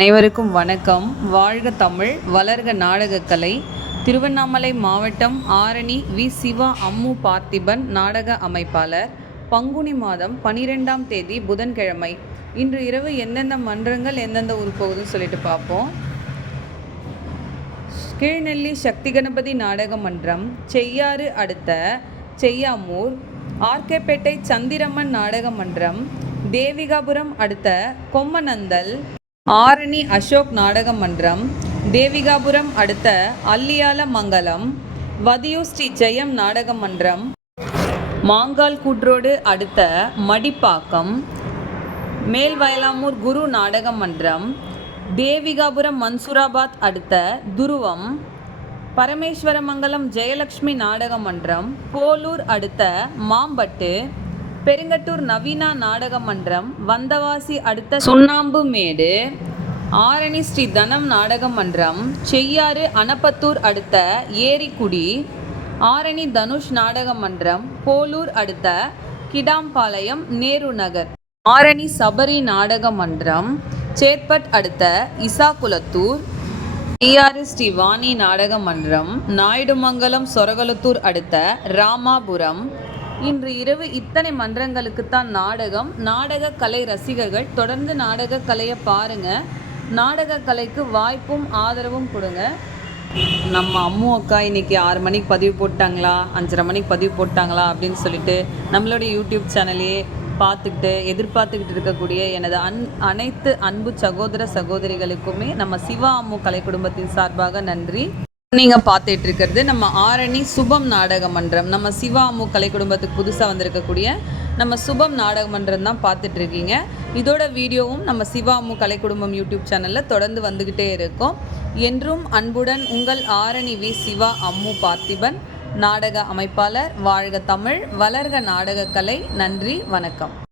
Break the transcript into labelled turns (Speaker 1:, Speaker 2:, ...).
Speaker 1: அனைவருக்கும் வணக்கம். வாழ்க தமிழ் வளர்க நாடகக்கலை. திருவண்ணாமலை மாவட்டம் ஆரணி வி. சிவா அம்மு பார்த்திபன் நாடக அமைப்பாளர். பங்குனி மாதம் பனிரெண்டாம் தேதி புதன்கிழமை. இன்று இரவு எந்தெந்த மன்றங்கள் எந்தெந்த ஊர் போகுதுன்னு சொல்லிட்டு பார்ப்போம். கீழ்நெல்லி சக்தி கணபதி நாடக மன்றம் செய்யாறு அடுத்த செய்யாமூர் ஆர்கேப்பேட்டை சந்திரம்மன் நாடக மன்றம் தேவிகாபுரம் அடுத்த கொம்மநந்தல் ஆரணி அசோக் நாடக மன்றம் தேவிகாபுரம் அடுத்த அல்லியால மங்கலம் வதியூர் ஸ்ரீ ஜெயம் நாடக மன்றம் மாங்கால் கூற்றோடு அடுத்த மடிப்பாக்கம் மேல்வயலாமூர் குரு நாடக மன்றம் தேவிகாபுரம் மன்சூராபாத் அடுத்த துருவம் பரமேஸ்வரமங்கலம் ஜெயலக்ஷ்மி நாடக மன்றம் போலூர் அடுத்த மாம்பட்டு பெருங்கட்டூர் நவீனா நாடக மன்றம் வந்தவாசி அடுத்த சுண்ணாம்பு மேடு ஆரணி ஸ்ரீ தனம் நாடக மன்றம் செய்யாறு அனப்பத்தூர் அடுத்த ஏரிக்குடி ஆரணி தனுஷ் நாடக மன்றம் போலூர் அடுத்த கிடாம்பாளையம் நேரு நகர். ஆரணி சபரி நாடக மன்றம் சேத்பட் அடுத்த இசாகுலத்தூர் டிஆர்எஸ் ஸ்ரீ வாணி நாடக மன்றம் நாயுடுமங்கலம் சொரகலத்தூர் அடுத்த ராமாபுரம். இன்று இரவு இத்தனை மன்றங்களுக்குத்தான் நாடகம். நாடக கலை ரசிகர்கள் தொடர்ந்து நாடக கலையை பாருங்கள் நாடக கலைக்கு வாய்ப்பும் ஆதரவும் கொடுங்க. நம்ம அம்மு அக்கா இன்றைக்கி ஆறு மணிக்கு பதிவு போட்டாங்களா? அஞ்சரை மணிக்கு பதிவு போட்டாங்களா? அப்படின்னு சொல்லிட்டு நம்மளுடைய யூடியூப் சேனலையே பார்த்துக்கிட்டு எதிர்பார்த்துக்கிட்டு இருக்கக்கூடிய எனது அன் அனைத்து அன்பு சகோதர சகோதரிகளுக்குமே நம்ம சிவா அம்மு கலை குடும்பத்தின் சார்பாக நன்றி. நீங்கள் பார்த்துட்டு இருக்கிறது நம்ம ஆரணி சுபம் நாடக மன்றம். நம்ம சிவா அம்மு கலை குடும்பத்துக்கு புதுசாக வந்திருக்கக்கூடிய நம்ம சுபம் நாடகமன்றம் தான் பார்த்துட்டு இருக்கீங்க இதோட வீடியோவும் நம்ம சிவா அம்மு கலை குடும்பம் யூடியூப் சேனலில் தொடர்ந்து வந்துக்கிட்டே இருக்கும். என்றும் அன்புடன் உங்கள் ஆரணி வி சிவா அம்மு பார்த்திபன் நாடக அமைப்பாளர் வாழ்க தமிழ் வளர்க நாடகக்கலை நன்றி வணக்கம்.